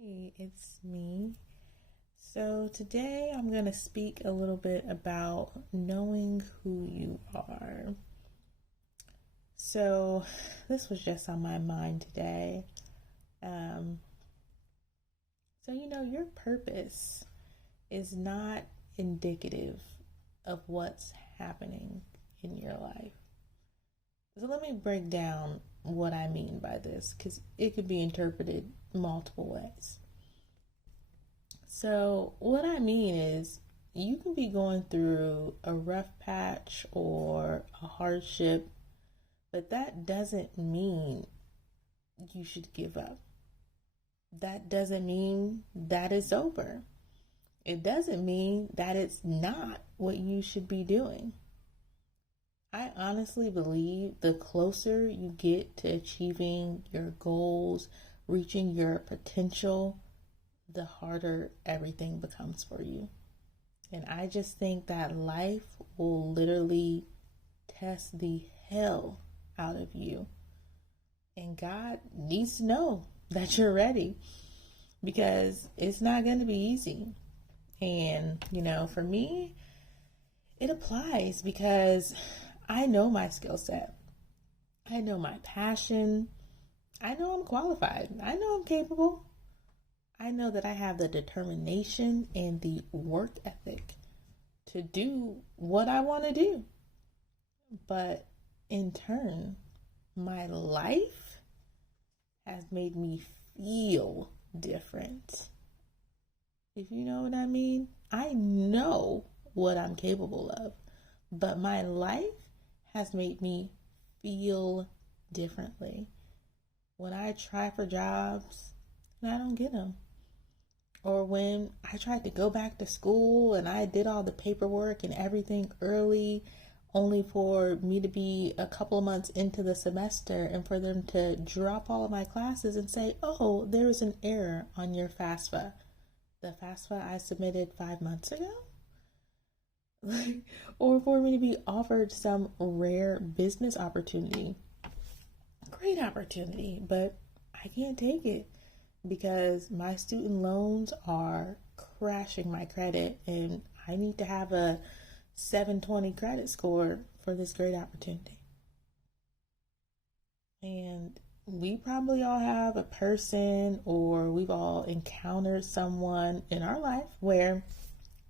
Hey, it's me. So today I'm going to speak a little bit about knowing who you are. So this was just on my mind today. Um, your purpose is not indicative of what's happening in your life. So let me break down what I mean by this because it could be interpreted multiple ways. So, what I mean is, you can be going through a rough patch or a hardship, but that doesn't mean you should give up. That doesn't mean that it's over. It doesn't mean that it's not what you should be doing. I honestly believe the closer you get to achieving your goals, reaching your potential, the harder everything becomes for you. And I just think that life will literally test the hell out of you. And God needs to know that you're ready because it's not going to be easy. And, for me, it applies because I know my skill set. I know my passion. I know I'm qualified. I know I'm capable. I know that I have the determination and the work ethic to do what I want to do. But in turn, my life has made me feel different. If you know what I mean, I know what I'm capable of, but my life has made me feel differently. When I try for jobs and I don't get them, or when I tried to go back to school and I did all the paperwork and everything early, only for me to be a couple of months into the semester and for them to drop all of my classes and say, oh, there was an error on your FAFSA. The FAFSA I submitted 5 months ago? Or for me to be offered some rare business opportunity. Great opportunity, but I can't take it because my student loans are crashing my credit and I need to have a 720 credit score for this great opportunity. And we probably all have a person or we've all encountered someone in our life where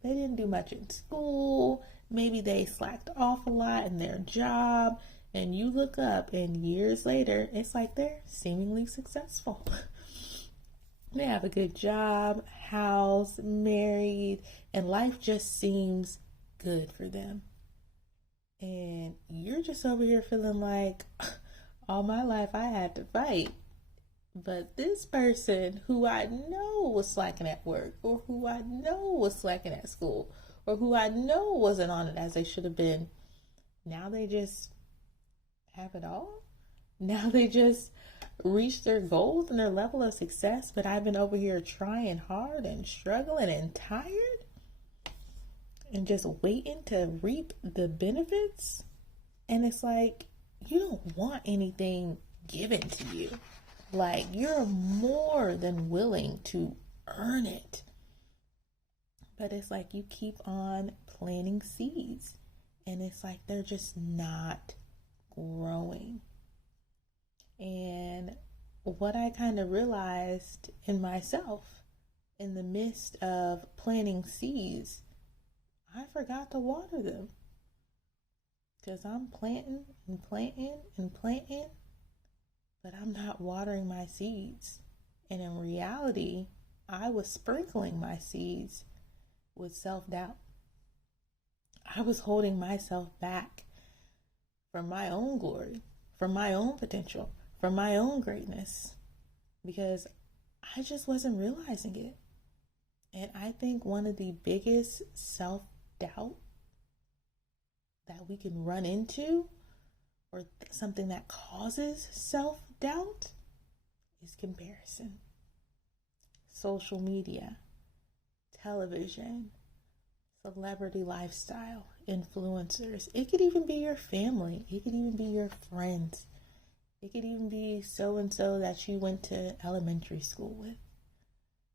they didn't do much in school. Maybe they slacked off a lot in their job, and you look up and years later, it's like they're seemingly successful. They have a good job, house, married, and life just seems good for them. And you're just over here feeling like all my life I had to fight. But this person who I know was slacking at work, or who I know was slacking at school, or who I know wasn't on it as they should have been, now they just have it all. Now they just reach their goals and their level of success, but I've been over here trying hard and struggling and tired and just waiting to reap the benefits. And it's like, you don't want anything given to you. Like, you're more than willing to earn it. But it's like you keep on planting seeds, and it's like they're just not growing. And what I kind of realized in myself in the midst of planting seeds, I forgot to water them. Because I'm planting and planting and planting, but I'm not watering my seeds. And in reality, I was sprinkling my seeds with self-doubt. I was holding myself back from my own glory, from my own potential, from my own greatness, because I just wasn't realizing it. And I think one of the biggest self-doubt that we can run into, or something that causes self-doubt, is comparison. Social media, television, celebrity lifestyle, influencers. It could even be your family. It could even be your friends. It could even be so and so that you went to elementary school with.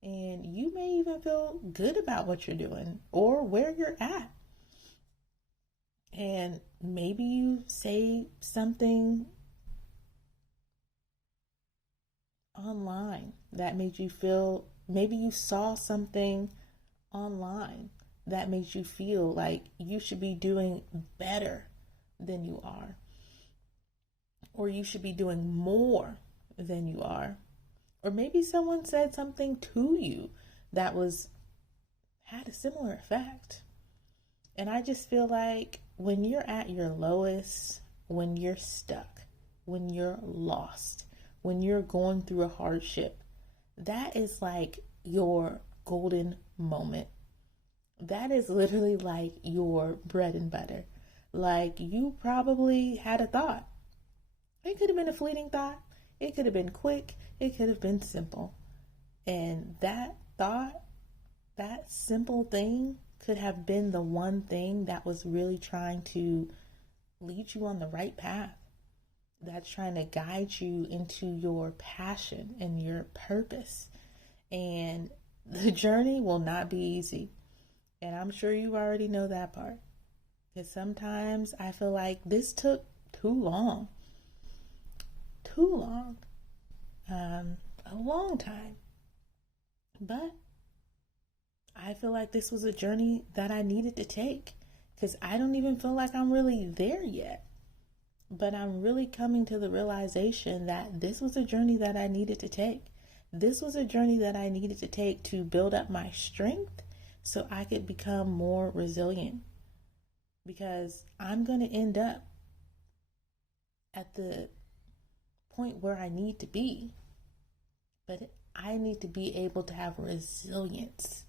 And you may even feel good about what you're doing or where you're at. And maybe you say something online that made you feel, maybe you saw something online that made you feel like you should be doing better than you are, or you should be doing more than you are. Or maybe someone said something to you that had a similar effect. And I just feel like when you're at your lowest, when you're stuck, when you're lost, when you're going through a hardship, that is like your golden moment. That is literally like your bread and butter. Like, you probably had a thought. It could have been a fleeting thought. It could have been quick. It could have been simple. And that thought, that simple thing, could have been the one thing that was really trying to lead you on the right path. That's trying to guide you into your passion and your purpose. And the journey will not be easy. And I'm sure you already know that part. Because sometimes I feel like this took too long. Too long. A long time. But I feel like this was a journey that I needed to take, because I don't even feel like I'm really there yet. But I'm really coming to the realization that this was a journey that I needed to take. This was a journey that I needed to take to build up my strength so I could become more resilient. Because I'm going to end up at the point where I need to be. But I need to be able to have resilience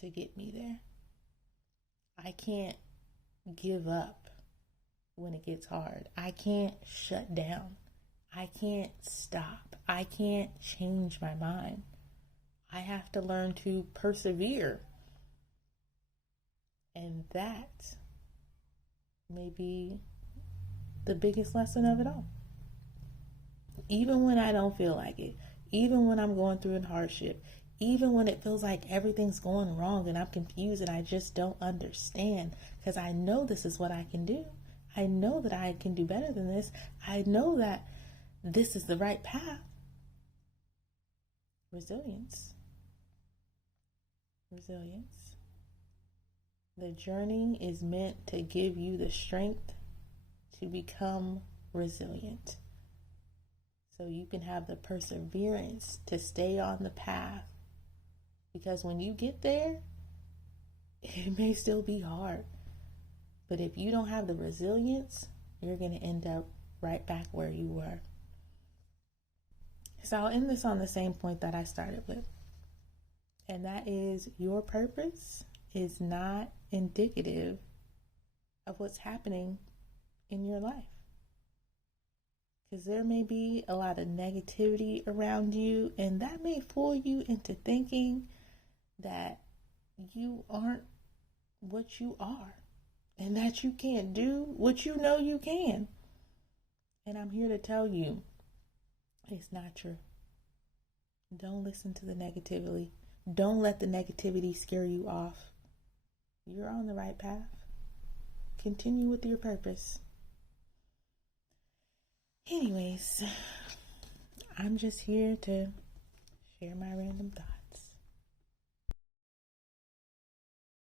to get me there. I can't give up when it gets hard. I can't shut down. I can't stop. I can't change my mind. I have to learn to persevere. And that may be the biggest lesson of it all. Even when I don't feel like it, even when I'm going through a hardship, even when it feels like everything's going wrong and I'm confused and I just don't understand, because I know this is what I can do. I know that I can do better than this. I know that this is the right path. Resilience. Resilience. The journey is meant to give you the strength to become resilient, so you can have the perseverance to stay on the path. Because when you get there, it may still be hard. But if you don't have the resilience, you're going to end up right back where you were. So I'll end this on the same point that I started with. And that is, your purpose is not indicative of what's happening in your life. Because there may be a lot of negativity around you, and that may fool you into thinking that you aren't what you are, and that you can't do what you know you can. And I'm here to tell you, it's not true. Don't listen to the negativity. Don't let the negativity scare you off. You're on the right path. Continue with your purpose. Anyways, I'm just here to share my random thoughts.